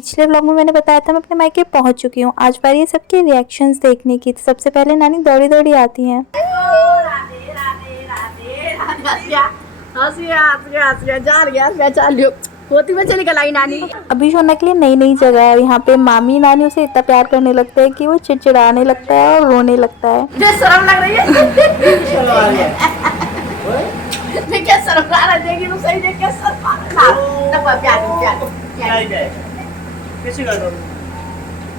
पिछले व्लॉग में मैंने बताया था मैं अपने मायके पहुंच चुकी हूँ। आज बारी है सबके रिएक्शंस देखने की। तो सबसे पहले नानी दौड़ी दौड़ी आती हैं। अभी शोना के लिए नई नई जगह है। यहाँ पे मामी नानी उसे इतना प्यार करने लगता है कि वो चिड़चिड़ाने लगता है और रोने लगता है। शर्म लग रही है। मैं क्या शर्म आ रहा है, देखी तो सही देख के शर्म आ रहा है। तब प्यार कैसे कर दो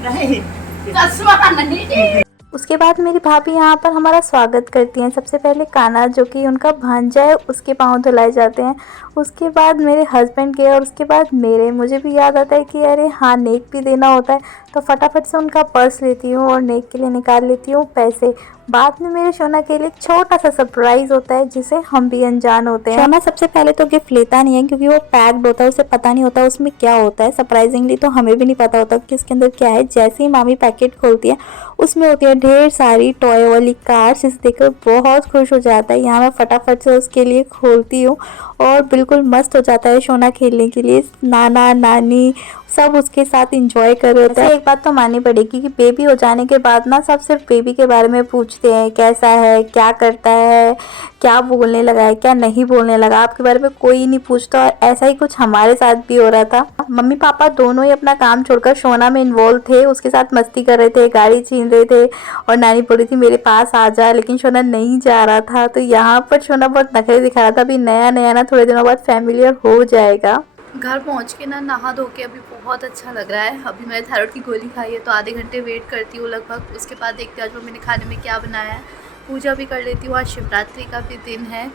नहीं चश्मा नहीं। उसके बाद मेरी भाभी यहाँ पर हमारा स्वागत करती हैं। सबसे पहले काना जो कि उनका भांजा है उसके पाँव धुलाए जाते हैं। उसके बाद मेरे हस्बैंड के और उसके बाद मेरे। मुझे भी याद आता है कि अरे हाँ नेक भी देना होता है, तो फटाफट से उनका पर्स लेती हूँ और नेक के लिए निकाल लेती हूँ पैसे। बाद में मेरे शोना के लिए एक छोटा सा सरप्राइज होता है जिसे हम भी अनजान होते हैं। शोना सबसे पहले तो गिफ्ट लेता नहीं है क्योंकि वो पैक्ड होता है, उसे पता नहीं होता उसमें क्या होता है। सरप्राइजिंगली तो हमें भी नहीं पता होता कि उसके अंदर क्या है। जैसे ही मामी पैकेट खोलती है उसमें होती है ढेर सारी टॉय वाली कार्स, इसे देखकर बहुत खुश हो जाता है। यहाँ मैं फटाफट से उसके लिए खोलती हूँ और बिल्कुल मस्त हो जाता है शोना खेलने के लिए। नाना नानी सब उसके साथ एंजॉय कर रहे होते हैं। एक बात तो माननी पड़ेगी कि बेबी हो जाने के बाद ना सब सिर्फ बेबी के बारे में पूछते हैं, कैसा है, क्या करता है, क्या बोलने लगा है, क्या नहीं बोलने लगा। आपके बारे में कोई नहीं पूछता। और ऐसा ही कुछ हमारे साथ भी हो रहा था। मम्मी पापा दोनों ही अपना काम छोड़कर शोना में इन्वॉल्व थे, उसके साथ मस्ती कर रहे थे, गाड़ी छीन रहे थे और नानी बोल रही थी मेरे पास आ जा, लेकिन शोना नहीं जा रहा था। तो यहाँ पर शोना बहुत नखरे दिखा रहा था। अभी नया नया ना थोड़े दिनों बाद फैमिलियर हो जाएगा। घर पहुंच के ना नहा धो के अभी बहुत अच्छा लग रहा है। अभी मैंने थायराइड की गोली खाई है तो आधे घंटे वेट करती हूँ लगभग। उसके बाद देखती हूँ आज मम्मी ने खाने में क्या बनाया है। पूजा भी कर लेती हूँ। आज शिवरात्रि का भी दिन है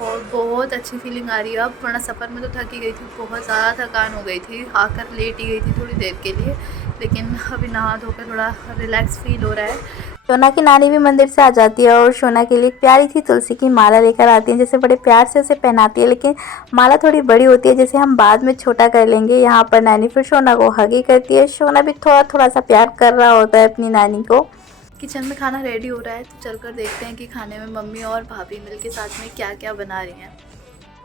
और बहुत अच्छी फीलिंग आ रही है अब। वरना सफ़र में तो थकी गई थी, बहुत ज़्यादा थकान हो गई थी, आकर लेट ही गई थी थोड़ी देर के लिए। लेकिन अभी नहा धोकर थोड़ा रिलैक्स फील हो रहा है। शोना की नानी भी मंदिर से आ जाती है और शोना के लिए एक प्यारी सी तुलसी की माला लेकर आती है, जिसे बड़े प्यार से उसे पहनाती है। लेकिन माला थोड़ी बड़ी होती है जिसे हम बाद में छोटा कर लेंगे। यहाँ पर नानी फिर शोना को हगी करती है। शोना भी थोड़ा थोड़ा सा प्यार कर रहा होता है अपनी नानी को। किचन में खाना रेडी हो रहा है तो चलकर देखते हैं कि खाने में मम्मी और भाभी मिलके साथ में क्या क्या बना रही हैं।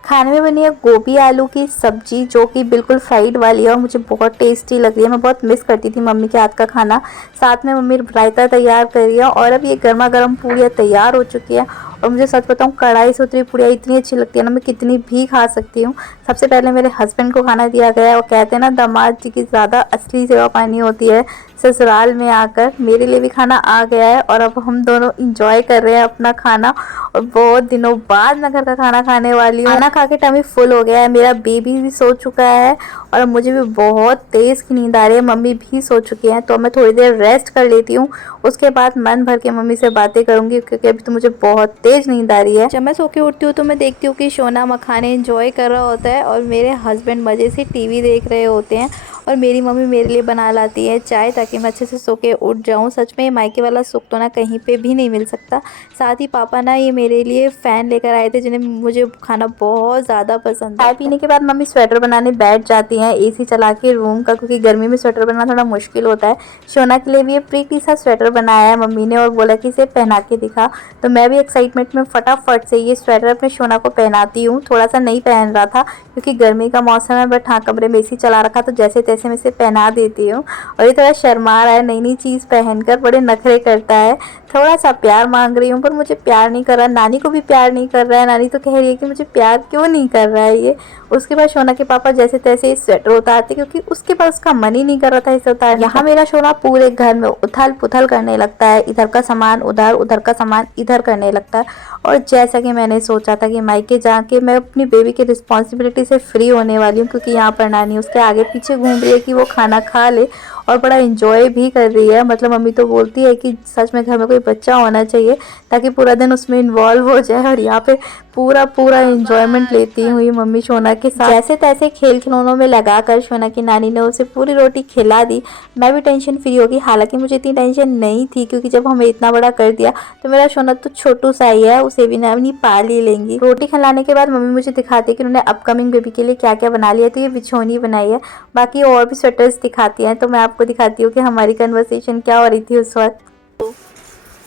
खाने में बनी है गोभी आलू की सब्जी जो कि बिल्कुल फ्राइड वाली है और मुझे बहुत टेस्टी लग रही है। मैं बहुत मिस करती थी मम्मी के हाथ का खाना। साथ में मम्मी रायता तैयार कर रही है और अब ये गर्मा गर्म पूड़ियाँ तैयार हो चुकी है। और मुझे सच बताऊँ कढ़ाई से उतरी पूड़ियाँ इतनी अच्छी लगती है ना, मैं कितनी भी खा सकती हूँ। सबसे पहले मेरे हस्बैंड को खाना दिया गया है और कहते हैं ना दामाद जी की ज़्यादा असली सेवा पानी होती है ससुराल में आकर। मेरे लिए भी खाना आ गया है और अब हम दोनों इंजॉय कर रहे हैं अपना खाना। और बहुत दिनों बाद मैं घर का खाना खाने वाली हूँ। खाना खा के टमी फुल हो गया है। मेरा बेबी भी सो चुका है और मुझे भी बहुत तेज़ की नींद आ रही है। मम्मी भी सो चुकी हैं तो मैं थोड़ी देर रेस्ट कर लेती हूँ। उसके बाद मन भर के मम्मी से बातें करूँगी क्योंकि अभी तो मुझे बहुत तेज़ नींद आ रही है। जब मैं सो के उठती हूँ तो मैं देखती हूँ कि शोना मखाने एंजॉय कर रहा होता है और मेरे हस्बैंड मज़े से टीवी देख रहे होते हैं और मेरी मम्मी मेरे लिए बना लाती है चाय ताकि मैं अच्छे से सो के उठ जाऊँ। सच में मायके वाला सुख तो ना कहीं पे भी नहीं मिल सकता। साथ ही पापा ना ये मेरे लिए फ़ैन लेकर आए थे जिन्हें मुझे खाना बहुत ज़्यादा पसंद है। चाय पीने के बाद मम्मी स्वेटर बनाने बैठ जाती हैं एसी चला के रूम का, क्योंकि गर्मी में स्वेटर बनाना थोड़ा मुश्किल होता है। शोना के लिए भी ये प्रीटी सा स्वेटर बनाया है मम्मी ने और बोला कि इसे पहना के दिखा। तो मैं भी एक्साइटमेंट में फटाफट से ये स्वेटर अपने शोना को पहनाती हूँ। थोड़ा सा नहीं पहन रहा था क्योंकि गर्मी का मौसम है, बट हाँ कमरे में एसी चला रखा तो जैसे तैसे मैं इसे पहना देती हूँ। और ये थोड़ा शर्मा रहा है, नई नई चीज़ पहनकर बड़े नखरे करता है। थोड़ा सा प्यार मांग रही हूँ पर मुझे प्यार नहीं कर रहा। नानी को भी प्यार नहीं कर रहा है। नानी तो कह रही है कि मुझे प्यार क्यों नहीं कर रहा है ये। उसके बाद शोना के पापा जैसे तैसे स्वेटर उतारते क्योंकि उसके पास उसका मन ही नहीं कर रहा था इसे उतारने। यहाँ मेरा शोना पूरे घर में उथल पुथल करने लगता है, इधर का सामान उधर, उधर का सामान इधर करने लगता है। और जैसा कि मैंने सोचा था कि मायके जाके मैं अपनी बेबी की रिस्पॉन्सिबिलिटी से फ्री होने वाली हूँ, क्योंकि यहाँ पर नानी उसके आगे पीछे घूम रही है कि वो खाना खा ले और बड़ा एंजॉय भी कर रही है। मतलब मम्मी तो बोलती है कि सच में घर में कोई बच्चा होना चाहिए ताकि पूरा दिन उसमें इन्वॉल्व हो जाए। और यहाँ पे पूरा एंजॉयमेंट लेती हुई मम्मी शोना के साथ जैसे तैसे खेल खिलौनों में लगाकर शोना की नानी ने उसे पूरी रोटी खिला दी। मैं भी टेंशन फ्री हो गई। हालांकि मुझे इतनी टेंशन नहीं थी क्योंकि जब हमें इतना बड़ा कर दिया तो मेरा शोना तो छोटू सा ही है, उसे भी नानी पाल ही लेंगी। रोटी खिलाने के बाद मम्मी मुझे दिखाती है कि उन्होंने अपकमिंग बेबी के लिए क्या क्या बना लिया। तो ये बिछोनी बनाई है, बाकी और भी स्वेटर्स दिखाती हैं। तो मैं आपको दिखाती हूँ कि हमारी कन्वर्सेशन क्या हो रही थी उस वक्त।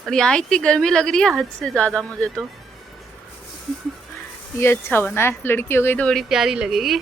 और यहाँ इतनी गर्मी लग रही है हद से ज़्यादा मुझे तो। ये अच्छा बना है, लड़की हो गई तो बड़ी प्यारी लगेगी।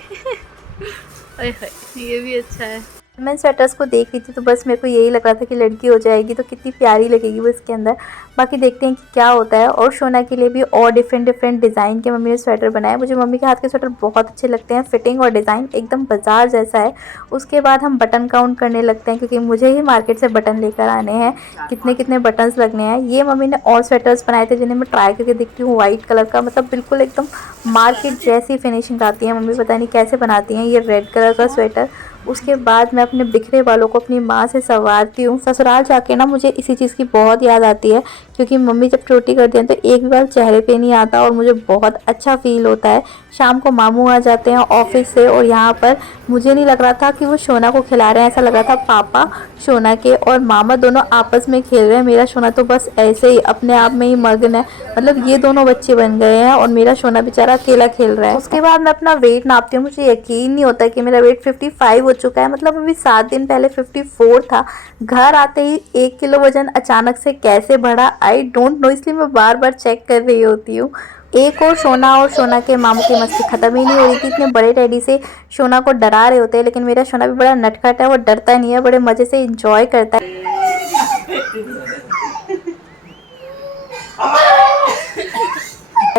अरे ये भी अच्छा है। मैं स्वेटर्स को देख रही थी तो बस मेरे को यही लग रहा था कि लड़की हो जाएगी तो कितनी प्यारी लगेगी वो इसके अंदर। बाकी देखते हैं कि क्या होता है। और शोना के लिए भी और डिफरेंट डिज़ाइन के मम्मी ने स्वेटर बनाए। मुझे मम्मी के हाथ के स्वेटर बहुत अच्छे लगते हैं, फिटिंग और डिज़ाइन एकदम बाजार जैसा है। उसके बाद हम बटन काउंट करने लगते हैं क्योंकि मुझे ही मार्केट से बटन लेकर आने हैं, कितने कितने बटन्स लगने हैं। ये मम्मी ने और स्वेटर्स बनाए थे जिन्हें मैं ट्राई करके देखती हूँ। वाइट कलर का, मतलब बिल्कुल एकदम मार्केट जैसी फिनिशिंग आती है। मम्मी पता नहीं कैसे बनाती हैं। ये रेड कलर का स्वेटर। उसके बाद मैं अपने बिखरे बालों को अपनी माँ से संवारती हूँ। ससुराल जाके ना मुझे इसी चीज़ की बहुत याद आती है क्योंकि मम्मी जब छोटी करती हैं तो एक भी बार चेहरे पे नहीं आता और मुझे बहुत अच्छा फील होता है। शाम को मामू आ जाते हैं ऑफिस से और यहाँ पर मुझे नहीं लग रहा था कि वो शोना को खिला रहे हैं, ऐसा लग रहा था पापा शोना के और मामा दोनों आपस में खेल रहे हैं। मेरा शोना तो बस ऐसे ही अपने आप में ही मग्न है, मतलब ये दोनों बच्चे बन गए हैं और मेरा शोना बेचारा अकेला खेल रहा है। उसके बाद मैं अपना वेट नापती हूँ। मुझे यकीन नहीं होता कि मेरा वेट 55 हो चुका है, मतलब अभी 7 दिन पहले 54 था। घर आते ही 1 किलो वजन अचानक से कैसे बढ़ा आई डोंट नो, इसलिए मैं बार बार चेक कर रही होती हूँ। एक और शोना के मामू की मस्ती खत्म ही नहीं हो रही थी। इतने बड़े डैडी से शोना को डरा रहे होते हैं, लेकिन मेरा शोना भी बड़ा नटखट है, वो डरता नहीं है, बड़े मजे से इंजॉय करता है।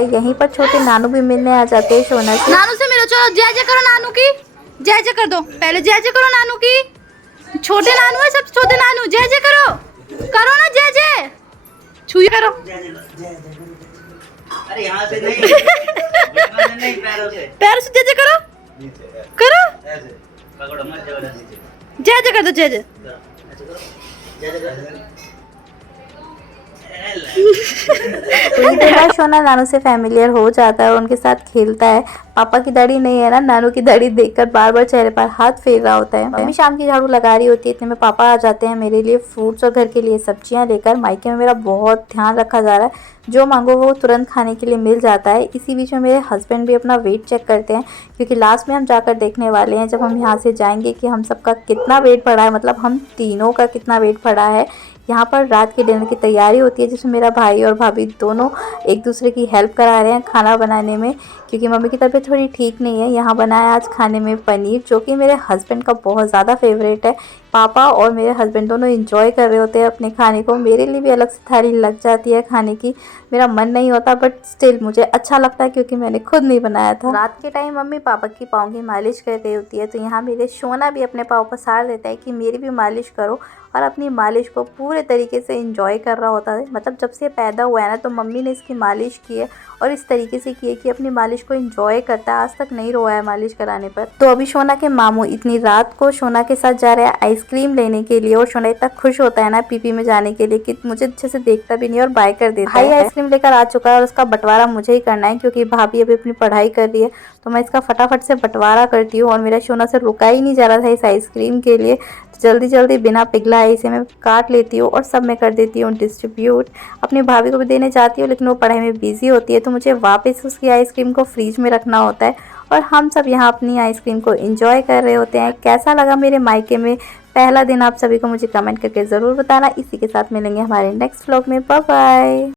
यहीं पर छोटे नानू भी मिलने आ जाते हैं शोना से। नानू से मिलो, चलो जय जय करो नानू की, जय जय कर दो, पहले जय जय करो नानू की। छोटे नानू है सब, छोटे नानू जय जय करो, करो ना जय जय, छुई करो। अरे यहाँ से नहीं, नहीं पैर से जय जय करो, करो ऐसे पकड़ो मत, जबरदस्ती जय जय कर दो, जय जय। थोड़ी देर बाद शोना नानू से फैमिलियर हो जाता है और उनके साथ खेलता है। पापा की दाढ़ी नहीं है ना, नानू की दाढ़ी देखकर बार बार चेहरे पर हाथ फेर रहा होता है। मम्मी शाम की झाड़ू लगा रही होती है, इतने में पापा आ जाते हैं मेरे लिए फ्रूट्स और घर के लिए सब्जियां लेकर। मायके में मेरा बहुत ध्यान रखा जा रहा है, जो मांगो वो तुरंत खाने के लिए मिल जाता है। इसी बीच में मेरे हस्बैंड भी अपना वेट चेक करते हैं क्योंकि लास्ट में हम जाकर देखने वाले हैं जब हम यहाँ से जाएंगे कि हम सबका कितना वेट बढ़ा है, मतलब हम तीनों का कितना वेट बढ़ा है। यहाँ पर रात के डिनर की तैयारी होती है जिसमें मेरा भाई और भाभी दोनों एक दूसरे की हेल्प करा रहे हैं खाना बनाने में क्योंकि मम्मी की तबीयत थोड़ी ठीक नहीं है। यहाँ बनाया आज खाने में पनीर, जो कि मेरे हस्बैंड का बहुत ज़्यादा फेवरेट है। पापा और मेरे हस्बैंड दोनों एंजॉय कर रहे होते हैं अपने खाने को। मेरे लिए भी अलग से थाली लग जाती है खाने की, मेरा मन नहीं होता बट स्टिल मुझे अच्छा लगता है क्योंकि मैंने खुद नहीं बनाया था। रात के टाइम मम्मी पापा की पाँव की मालिश कर रही होती है तो यहाँ मेरे शोना भी अपने पाँव पर सार देता है कि मेरी भी मालिश करो और अपनी मालिश को पूरे तरीके से एंजॉय कर रहा होता है। मतलब जब से पैदा हुआ है ना तो मम्मी ने इसकी मालिश की है और इस तरीके से की है कि अपनी मालिश को एंजॉय करता है, आज तक नहीं रोया है मालिश कराने पर। तो अभी शोना के मामू इतनी रात को शोना के साथ जा रहे हैं आइसक्रीम लेने के लिए और शोना इतना खुश होता है ना पीपी में जाने के लिए कि मुझे अच्छे से देखता भी नहीं और बाय कर देता है। भाई आइसक्रीम लेकर आ चुका है और उसका बंटवारा मुझे ही करना है क्योंकि भाभी अभी अपनी पढ़ाई कर रही है तो मैं इसका फटाफट से बंटवारा करती हूँ और मेरा शोना से रुका ही नहीं जा रहा था इस आइसक्रीम के लिए। तो जल्दी जल्दी बिना पिघलाए इसे मैं काट लेती हूँ और सब मैं कर देती हूँ डिस्ट्रीब्यूट। अपनी भाभी को भी देने जाती हूँ लेकिन वो पढ़ाई में बिजी होती है तो मुझे वापस उसकी आइसक्रीम को फ्रीज में रखना होता है और हम सब यहाँ अपनी आइसक्रीम को एंजॉय कर रहे होते हैं। कैसा लगा मेरे मायके में पहला दिन आप सभी को मुझे कमेंट करके ज़रूर बताना। इसी के साथ मिलेंगे हमारे नेक्स्ट व्लॉग में। Bye bye.